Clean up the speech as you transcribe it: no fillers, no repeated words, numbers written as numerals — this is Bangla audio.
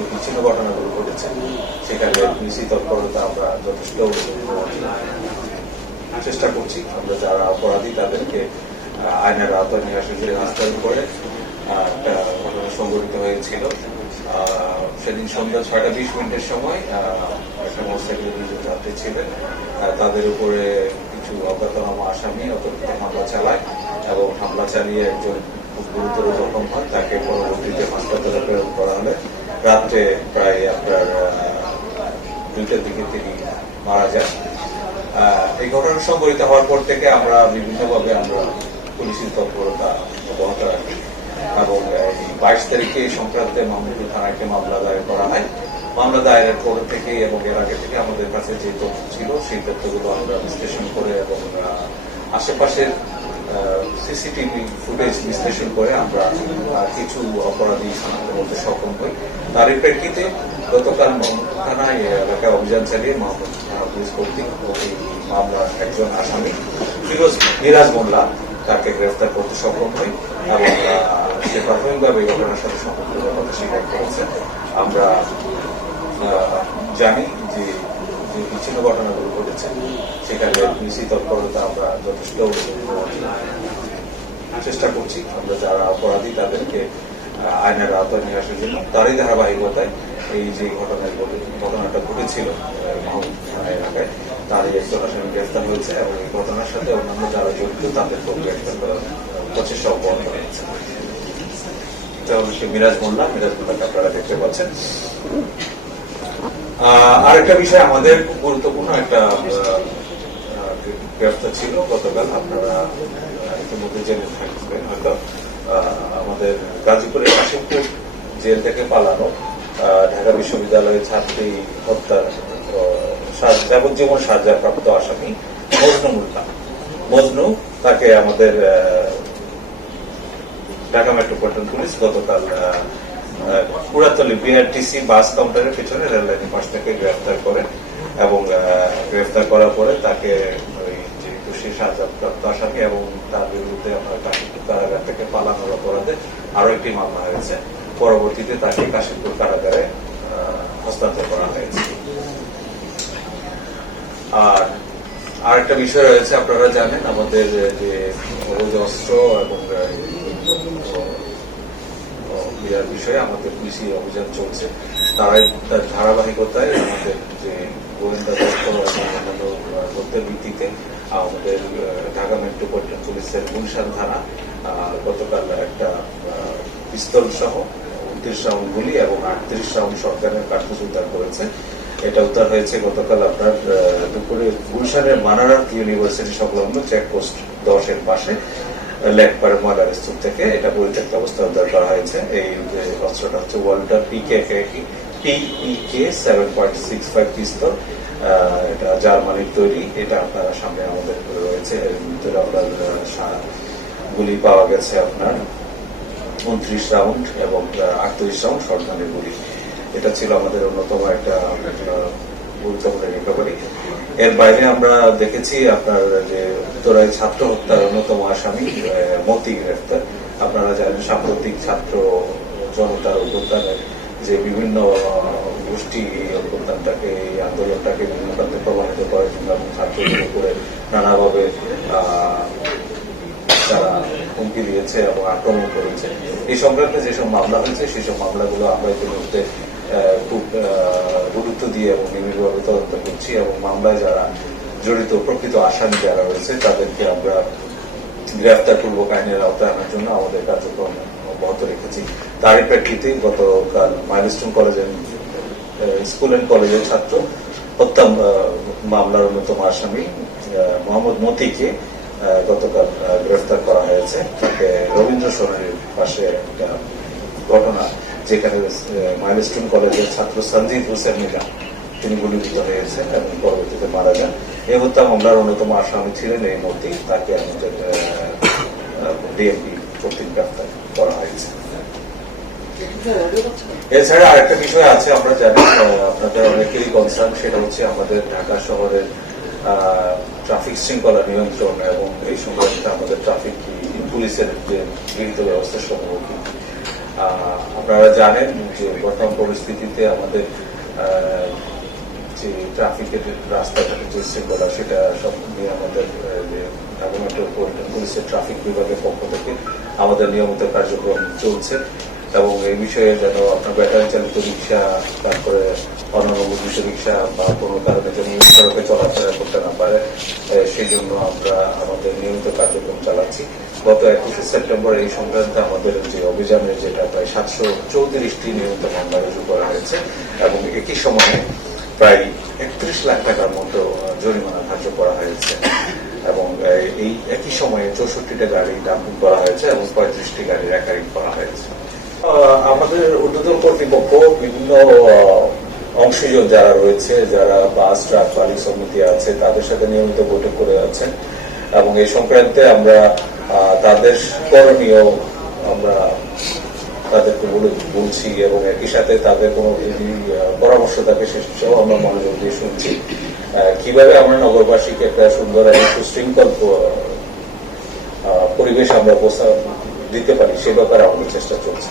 যে বিচ্ছিন্ন ঘটনাগুলো ঘটেছে সেখানে পুলিশি তৎপরতা আমরা যথেষ্ট চেষ্টা করছি। আমরা যারা অপরাধী তাদেরকে আইনের আওতায় নিয়ে আসার জন্য রাস্তার উপরে একটা ঘটনা সংঘটিত হয়েছিল। সেদিন সন্ধ্যা 6:20 সময় একটা মোটরসাইকেলের দুজন যাত্রী ছিলেন, তাদের উপরে কিছু অজ্ঞাতনামা আসামি অতর্কিত হামলা চালায় এবং হামলা চালিয়ে একজন খুব গুরুতর জখম হয়। তাকে পরবর্তীতে হাসপাতালে প্রেরণ করা হলে রাত্রে প্রায় আপনার 2টার দিকে তিনি মারা যান। এই ঘটনা সংঘটিত হওয়ার পর থেকে আমরা বিভিন্নভাবে আমরা পুলিশি তৎপরতা অব্যাহত রাখি এবং 22 তারিখে এই সংক্রান্তে মাহমুদপুর থানায় একটি মামলা দায়ের করা হয়। মামলা দায়েরের পর থেকে এবং এর আগে থেকে আমাদের কাছে যে তথ্য ছিল সেই তথ্যগুলো আমরা বিশ্লেষণ করে এবং আশেপাশের সিসিটিভি ফুটেজ বিশ্লেষণ করে আমরা কিছু অপরাধী শনাক্ত করতে সক্ষম হই। তারই প্রেক্ষিতে গতকাল মাহমুদপুর থানায় এলাকায় অভিযান চালিয়ে মাহমুদ পুলিশ কর্তৃক মামলার একজন আসামি মিরাজ মোল্লা তাকে গ্রেফতার করতে সক্ষম হই এবং সে প্রাথমিকভাবে এই ঘটনার সাথে সম্পর্কিত কথা স্বীকার করেছে। আমরা জানি যে বিচ্ছিন্ন ঘটনাগুলো ঘটেছে সেখানে পুলিশি তৎপরতা আমরা যথেষ্ট চেষ্টা করছি। আমরা যারা অপরাধী তাদেরকে আইনের আওতায় নিয়ে আসার জন্য তারই ধারাবাহিকতায় এই যে ঘটনাটা ঘটেছিল মাহমুদ থানা এলাকায় তারই একজন আসামি গ্রেফতার হয়েছে এবং এই ঘটনার সাথে অন্যান্য যারা জড়িত তাদেরকেও গ্রেফতার করার প্রচেষ্টা অব্যাহত রয়েছে। এটা হল সে মিরাজ মোল্লাকে আপনারা দেখতে পাচ্ছেন। আরেকটা বিষয় আমাদের খুব গুরুত্বপূর্ণ একটা গ্রেফতার ছিল গতকাল, আপনারা ইতিমধ্যে জেনে থাকবেন হয়তো। আমাদের গাজীপুরের কাশিমপুর জেল থেকে পালানো ঢাকা বিশ্ববিদ্যালয়ের ছাত্রী হত্যার যাবজ্জীবন সাজাপ্রাপ্ত আসামি মজনু মোল্লা মজনু, তাকে আমাদের ঢাকা মেট্রোপলিটন পুলিশ গতকাল কুড়াতলী বিআরটিসি বাস কাউন্টারের পিছনে রেললাইনের পাশ থেকে গ্রেফতার করে এবং গ্রেফতার করার পরে তাকে ওই যে দোষী সাজাপ্রাপ্ত আসামি এবং তার বিরুদ্ধে আমরা কাশিমপুর কারাগার থেকে পালানোর অপরাধে আরো একটি মামলা হয়েছে। পরবর্তীতে তাকে কাশিমপুর কারাগারে হস্তান্তর করা হয়েছে। আর আরেকটা বিষয় রয়েছে, আপনারা জানেন আমাদের যে অবৈধ অস্ত্র এবং বিষয়ে আমাদের পুলিশি অভিযান চলছে। তার ধারাবাহিকতায় আমাদের যে গোয়েন্দা তথ্য এবং অন্যান্য তথ্যের ভিত্তিতে আমাদের ঢাকা মেট্রোপলিটন পুলিশের গুলশান থানা গতকাল একটা পিস্তল সহ 29 রাউন্ড গুলি এবং 38 রাউন্ড শটগানের কার্তুজ উদ্ধার করেছে। এটা উদ্ধার হয়েছে গতকাল আপনার দুপুরে গুলশানের মানারাত ইউনিভার্সিটি সংলগ্ন চেকপোস্ট 10-এর পাশে লেকপাড় ময়লার স্তূপ থেকে। এটা পরিত্যক্ত অবস্থায় উদ্ধার করা হয়েছে। এই অস্ত্রটা হচ্ছে ওয়াল্টার PK 7.65 পিস্তল, এটা জার্মানির তৈরি। এটা আপনারা সামনে আমাদের রয়েছে। এর ভিতরে আপনার গুলি পাওয়া গেছে আপনার 29 রাউন্ড এবং 38 রাউন্ড শটগানের গুলি। এটা ছিল আমাদের অন্যতম একটা গুরুত্বপূর্ণ রিকভারি। এর বাইরে আমরা দেখেছি আপনার যে উত্তরায় ছাত্র হত্যার অন্যতম আসামি মতি গ্রেফতার। আপনারা জানেন সাম্প্রতিক ছাত্র জনতার অভ্যুত্থানের যে বিভিন্ন গোষ্ঠী অভ্যুত্থানটাকে এই আন্দোলনটাকে বিভিন্ন প্রান্তে প্রভাবিত করার জন্য এবং ছাত্রদের উপরে নানাভাবে তারা হুমকি দিয়েছে এবং আক্রমণ করেছে। এই সংক্রান্তে যেসব মামলা হয়েছে সেসব মামলাগুলো আমরা ইতিমধ্যে খুব গুরুত্ব দিয়ে এবং নিবিড়ভাবে তদন্ত করছি এবং মামলায় যারা জড়িত প্রকৃত আসামি যারা রয়েছে তাদেরকে আমরা গ্রেফতার পূর্বক আইনের আওতায় আনার জন্য আমাদের কার্যক্রম অব্যাহত রেখেছি। তারই প্রেক্ষিতে গতকাল মাইলস্টোন কলেজের স্কুল অ্যান্ড কলেজের ছাত্র হত্যা মামলার অন্যতম আসামি মোহাম্মদ মতিকে গতকাল গ্রেফতার করা হয়েছে। তাকে রবীন্দ্র সরণির পাশে একটা ঘটনা যেখানে মাইলস্টোন কলেজের ছাত্র সঞ্জিত হোসেন মিলা তিনি গুলিবিদ্ধ হয়েছেন এবং পরবর্তীতে মারা যান। এই হত্যা মামলার অন্যতম আসামি ছিলেন এই মতি, তাকে আমাদের ডিএমপি কর্তৃক গ্রেফতার করা হয়েছে। এছাড়া আরেকটা বিষয় আছে, আমরা জানি আপনাদের অনেকেরই কনসার্ন, সেটা হচ্ছে আমাদের ঢাকা শহরের ট্রাফিক শৃঙ্খলা নিয়ন্ত্রণ এবং এই সংক্রান্ত আমাদের ট্রাফিক পুলিশের যে গৃহীত ব্যবস্থা সমূহ। আপনারা জানেন যে বর্তমান পরিস্থিতিতে রাজধানীতে আমাদের যে ট্রাফিকের রাস্তাঘাটের যে শৃঙ্খলা সেটা সব নিয়ে আমাদের ঢাকা মেট্রোপলিটন পুলিশের ট্রাফিক বিভাগের পক্ষ থেকে আমাদের নিয়মিত কার্যক্রম চলছে এবং এই বিষয়ে যেন আপনার ব্যাটারি চালিত রিক্সা, তারপরে অন্যান্য কিছু রিক্সা বা কোনো কারণে যেন সড়কে চলাফেরা করতে না পারে সেই জন্য আমরা আমাদের নিয়মিত কার্যক্রম চালাচ্ছি। গত 21 সেপ্টেম্বর এই সংক্রান্তে আমাদের যে অভিযানে যেটা প্রায় 734টি নিয়মিত মামলা রুজু করা হয়েছে এবং একই সময়ে প্রায় 31 লাখ টাকার মতো জরিমানা ধার্য করা হয়েছে এবং এই একই সময়ে 64টা গাড়ি ডাম্পিং করা হয়েছে এবং 35টি গাড়ি রেকারিং করা হয়েছে। আমাদের ঊর্ধ্বতন কর্তৃপক্ষ বিভিন্ন অংশীজন যারা রয়েছে, যারা বাস ট্রাক মালিক সমিতি আছে, তাদের সাথে নিয়মিত বৈঠক করে যাচ্ছেন এবং এই সংক্রান্তে আমরা তাদের করণীয় আমরা তাদেরকে বলছি এবং একই সাথে তাদের কোনো যদি পরামর্শ থাকে সেসব আমরা মনোযোগ দিয়ে শুনছি। কিভাবে আমরা নগরবাসীকে একটা সুন্দর এবং সুশৃঙ্খল পরিবেশ আমরা দিতে পারি সে ব্যাপারে আমাদের চেষ্টা চলছে।